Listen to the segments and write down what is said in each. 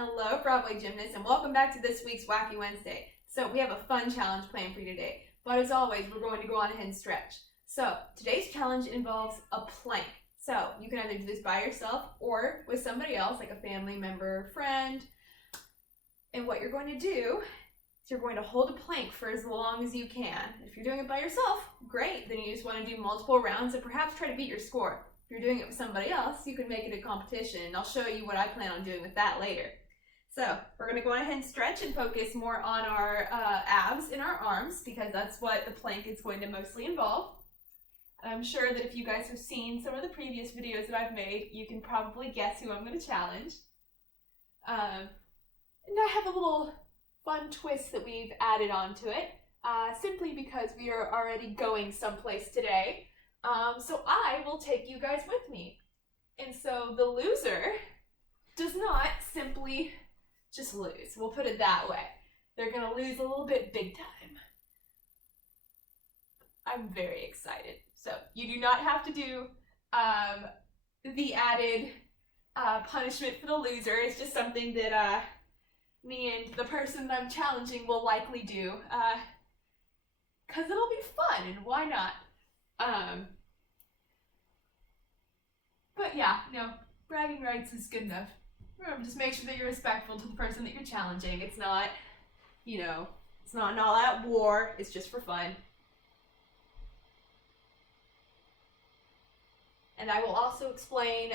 Hello, Broadway gymnasts, and welcome back to this week's Wacky Wednesday. So we have a fun challenge planned for you today, but as always, we're going to go on ahead and stretch. So today's challenge involves a plank. So you can either do this by yourself or with somebody else, like a family member, friend. And what you're going to do is you're going to hold a plank for as long as you can. If you're doing it by yourself, great. Then you just want to do multiple rounds and perhaps try to beat your score. If you're doing it with somebody else, you can make it a competition, and I'll show you what I plan on doing with that later. So we're going to go ahead and stretch and focus more on our abs in our arms because that's what the plank is going to mostly involve. I'm sure that if you guys have seen some of the previous videos that I've made, you can probably guess who I'm going to challenge. And I have a little fun twist that we've added onto it, simply because we are already going someplace today. So I will take you guys with me. And so the loser does not simply just lose. We'll put it that way. They're gonna lose a little bit big time. I'm very excited. So you do not have to do the added punishment for the loser. It's just something that me and the person that I'm challenging will likely do, because it'll be fun, and why not? But yeah, no, bragging rights is good enough. Remember, just make sure that you're respectful to the person that you're challenging. It's not, it's not an all-out war. It's just for fun. And I will also explain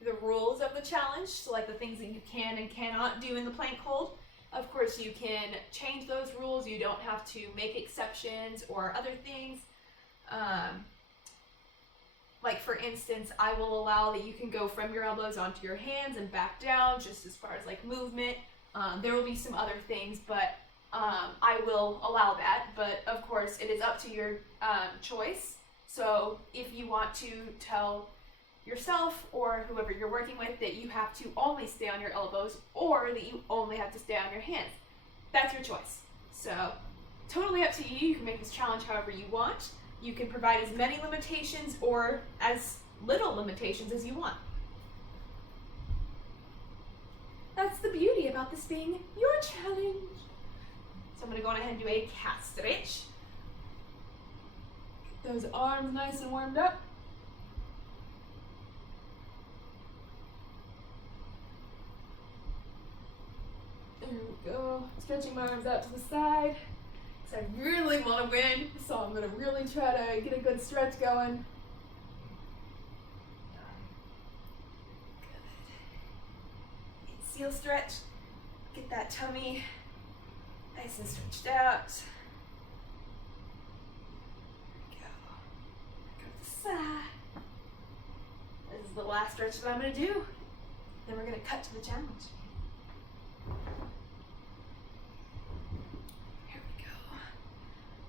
the rules of the challenge, so like the things that you can and cannot do in the plank hold. Of course, you can change those rules. You don't have to make exceptions or other things. Like for instance, I will allow that you can go from your elbows onto your hands and back down, just as far as like movement. There will be some other things, but I will allow that. But of course, it is up to your choice. So if you want to tell yourself or whoever you're working with that you have to only stay on your elbows or that you only have to stay on your hands, that's your choice. So totally up to you. You can make this challenge however you want. You can provide as many limitations or as little limitations as you want. That's the beauty about this being your challenge. So I'm going to go on ahead and do a cat stretch. Get those arms nice and warmed up. There we go. Stretching my arms out to the side. I really want to win, so I'm going to really try to get a good stretch going. Good. Seal stretch. Get that tummy nice and stretched out. There we go. Go to the side. This is the last stretch that I'm going to do. Then we're going to cut to the challenge.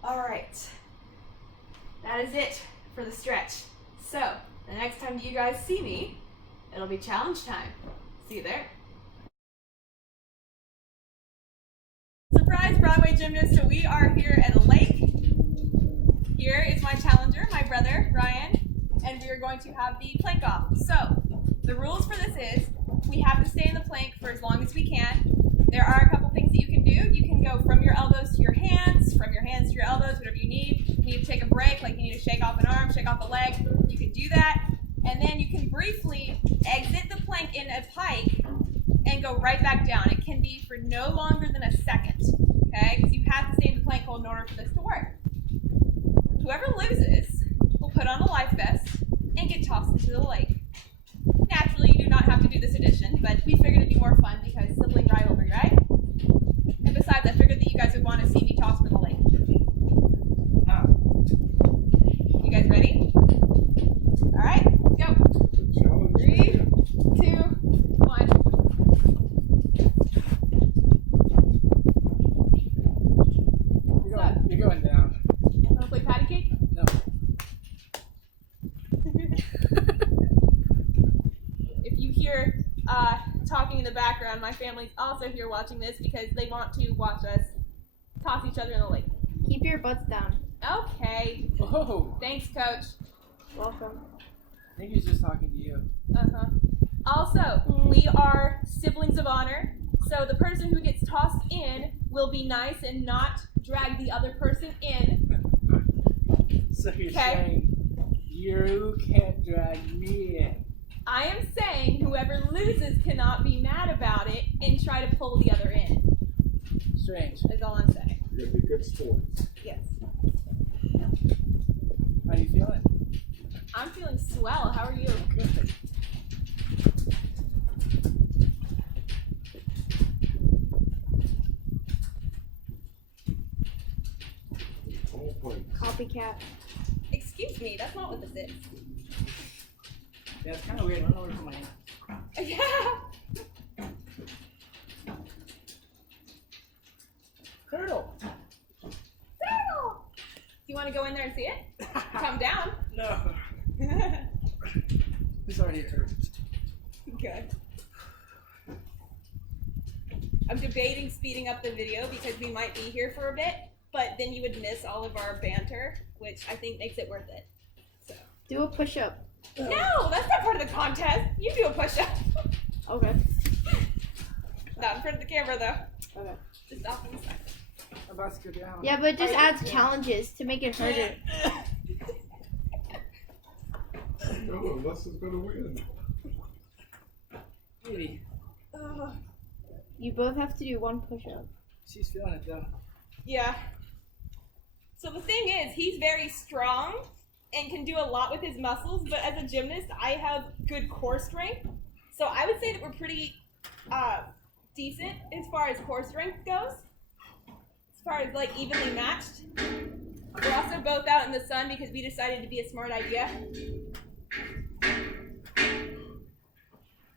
All right, that is it for the stretch. So the next time you guys see me, it'll be challenge time. See you there. Surprise, Broadway gymnast. So we are here at a lake. Here is my challenger, my brother, Ryan, and we are going to have the plank off. So the rules for this is we have to stay in the plank for as long as we can. There are a couple things that you can do. You can go from your elbows to your hands, from your hands to your elbows, whatever you need. You need to take a break, like you need to shake off an arm, shake off a leg. You can do that. And then you can briefly exit the plank in a pike and go right back down. It can be for no longer than a second, okay? Because you have to stay in the plank hold in order for this to work. Whoever loses will put on a life vest and get tossed into the lake. Naturally, you do not have to do this addition, but we figured it'd be more fun because sibling rivalry, right? And besides, I figured that you guys would want to see me toss in the lake. You guys ready? All right, go. 3, 2, 1. You're going down. Want to play patty cake? No. If you hear talking in the background, my family's also here watching this because they want to watch us toss each other in the lake. Keep your butts down. Okay. Whoa. Thanks, Coach. Welcome. I think he's just talking to you. Uh-huh. Also, we are siblings of honor, so the person who gets tossed in will be nice and not drag the other person in. So you're Okay. saying you can't drag me in? I am saying whoever loses cannot be mad about it and try to pull the other in. Strange. That's all I'm saying. You're gonna be good sports. Yes. How you feeling? I'm feeling swell. How are you? Good. All points. Copycat. Excuse me, that's not what this is. Yeah, it's kind of weird. I don't know where to put my hand. Yeah. Turtle. Turtle! Do you want to go in there and see it? Come down. No. It's already a turtle. Okay. I'm debating speeding up the video because we might be here for a bit, but then you would miss all of our banter, which I think makes it worth it. So. Do a push-up. No, that's not part of the contest. You do a push-up. Okay. Not in front of the camera though. Okay. Just off in the side. I'm about to go down. Yeah, but it just Oh, yeah. adds challenges to make it harder. No, unless it's gonna win. Maybe. You both have to do one push-up. She's feeling it though. Yeah. So the thing is, he's very strong and can do a lot with his muscles, but as a gymnast, I have good core strength. So I would say that we're pretty decent as far as core strength goes. As far as like evenly matched. We're also both out in the sun because we decided to be a smart idea.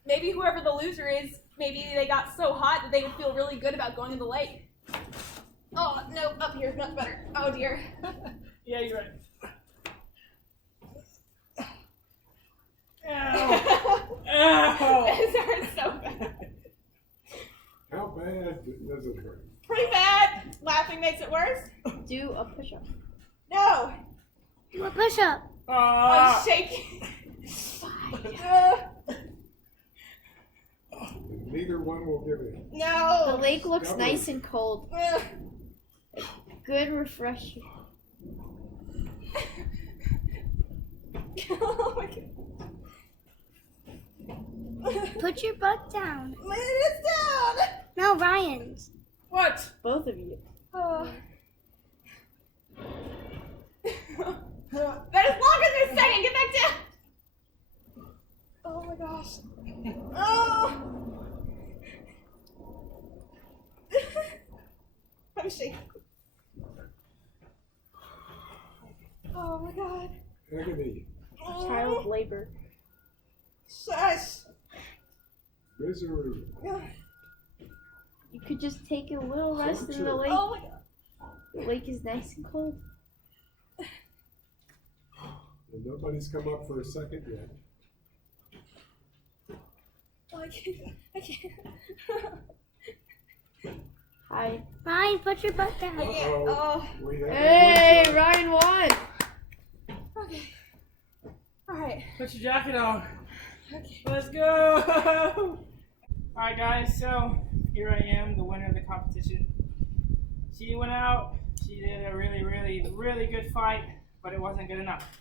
Maybe whoever the loser is, maybe they got so hot that they would feel really good about going in the lake. Oh, no, up here is much better. Oh, dear. Yeah, you're right. This hurts so bad. How bad does it hurt? Pretty bad. Laughing makes it worse. Do a push-up. No. Do a push-up. I'm shaking. Uh, Neither one will give in. The no. lake looks Double. nice and cold. Uh, Good refreshing. oh my god. Put your butt down. It's down. No, Ryan's. What? Both of you. Oh. That is longer than a second. Get back down. Oh my gosh. Oh. I'm shaking. Oh my god. Agony, Child labor. Shush. misery. You could just take a little rest in the lake. Oh my god. The lake is nice and cold. And nobody's come up for a second yet. Oh, I can't. I can't. Hi. Ryan, put your butt down. I can't. Uh-oh. Oh. We have Hey, a Ryan won. Okay. All right. Put your jacket on. Okay. Let's go! Alright guys, so here I am, the winner of the competition. She went out, she did a really good fight, but it wasn't good enough.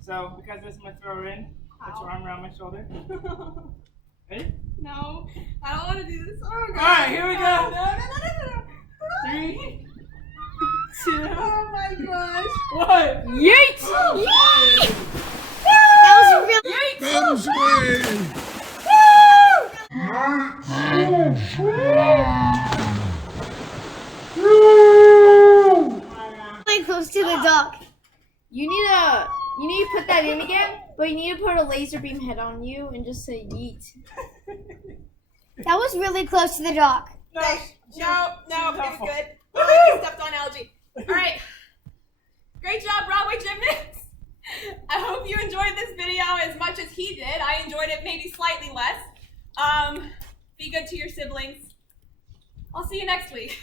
So because of this, I'm going to throw her in. Put your arm around my shoulder. Ready? No, I don't want to do this. Oh god. Alright, here we go. No. 3, 2, Oh my gosh. 1. Yeet! That was really close to the dock. You need to put that in again, but you need to put a laser beam head on you and just say yeet. That was really close to the dock. No, it was helpful. good. I stepped on algae. All right. Great job, Broadway gymnasts. I hope you enjoyed this video as much as he did. I enjoyed it maybe slightly less. Be good to your siblings. I'll see you next week.